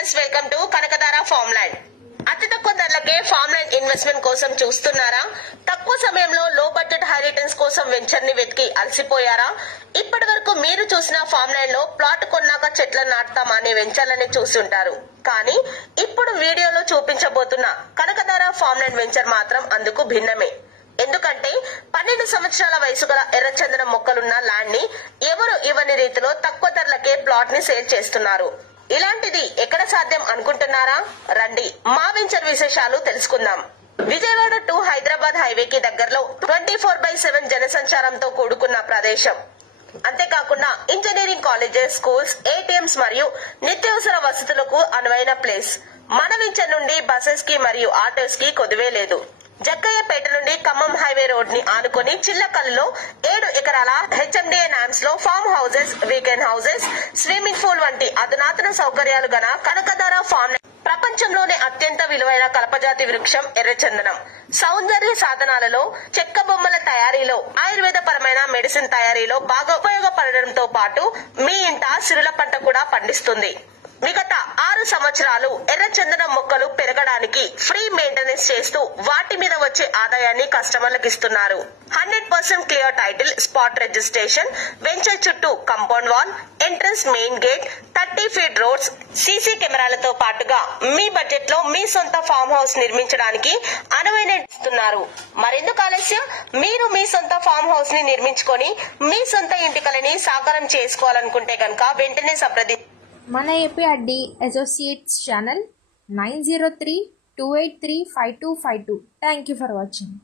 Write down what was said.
Viewers, welcome to Kanakadhara farm land. అతి తక్కువ ధరలకే ఫార్మ్ ల్యాండ్ ఇన్వెస్ట్మెంట్ కోసం చూస్తున్నారా? తక్కువ సమయంలో లో బడ్జెట్ హై రిటర్న్స్ కోసం వెంచర్ ని వెతికి అలసిపోయారా? ఇప్పటి వరకు మీరు చూసిన ఫార్మ్ ల్యాండ్ లో ప్లాట్ కొన్నాక చెట్లను నాటుతాం అనే వెంచర్లని చూస్తుంటారు. కానీ ఇప్పుడు వీడియోలో చూపించబోతున్న కనకధార ఫార్మ్ ల్యాండ్ వెంచర్ మాత్రం అందుకు భిన్నమే. ఎందుకంటే 12 సంవత్సరాల వయసు గల ఎర్రచందనం మొక్కలున్న ల్యాండ్ ని ఎవరు ఇవ్వని రీతిలో తక్కువ ధరలకే ప్లాట్ ని సేల్ చేస్తున్నారు. ఇలాంటిది ఎక్కడ సాధ్యం అనుకుంటున్నారా? రండి మా వెంచర్ విశేషాలు తెలుసుకుందాం. విజయవాడ టు హైదరాబాద్ హైవేకి దగ్గరలో 24/7 జనసంచారంతో కూడుకున్న ప్రదేశం. అంతేకాకుండా ఇంజనీరింగ్ కాలేజెస్, స్కూల్స్, ఏటీఎంస్ మరియు నిత్యావసర వసతులకు అనువైన ప్లేస్. మన వెంచర్ నుండి బసెస్ కి మరియు ఆటోస్ కి కొదువే లేదు. జగ్గయ్యపేట నుండి ఖమ్మం హైవే రోడ్ ని ఆనుకుని చిల్లకల్లో 7 ఎకరాల హెచ్ఎండిఏ నామ్స్ లో form houses, weekend houses, swimming pool వంటి అధునాతన సౌకర్యాలు గల కనకధార ఫార్మ్ ప్రపంచంలోనే అత్యంత విలువైన కలపజాతి వృక్షం ఎర్రచందనం. సౌందర్య సాధనాలలో, చెక్క బొమ్మల తయారీలో, ఆయుర్వేద పరమైన మెడిసిన్ తయారీలో బాగా ఉపయోగపడడంతో పాటు మీ ఇంట సిరుల పంట కూడా పండిస్తుంది. మిగతా 6 సంవత్సరాలు ఎర్రచందనం మొక్కలు పెరగడానికి ఫ్రీ మెయింటెనెన్స్ చేస్తూ వాటి మీద వచ్చే ఆదాయాన్ని కస్టమర్లకు ఇస్తున్నారు. 100% clear title, spot registration, venture చుట్టూ compound wall, entrance main gate, 30 feet roads, CC కెమెరాలతో పాటుగా మీ బడ్జెట్ లో మీ సొంత ఫామ్ హౌస్ నిర్మించడానికి అనువైన ఇస్తున్నారు. మరెందుకు ఆలస్యం? మీరు మీ సొంత ఫామ్ హౌస్ ని నిర్మించుకొని మీ సొంత ఇంటి కలని సాకారం చేసుకోవాలనుకుంటే గనక వెంటనే మన APRD associates channel 903-283-5252. Thank you for watching.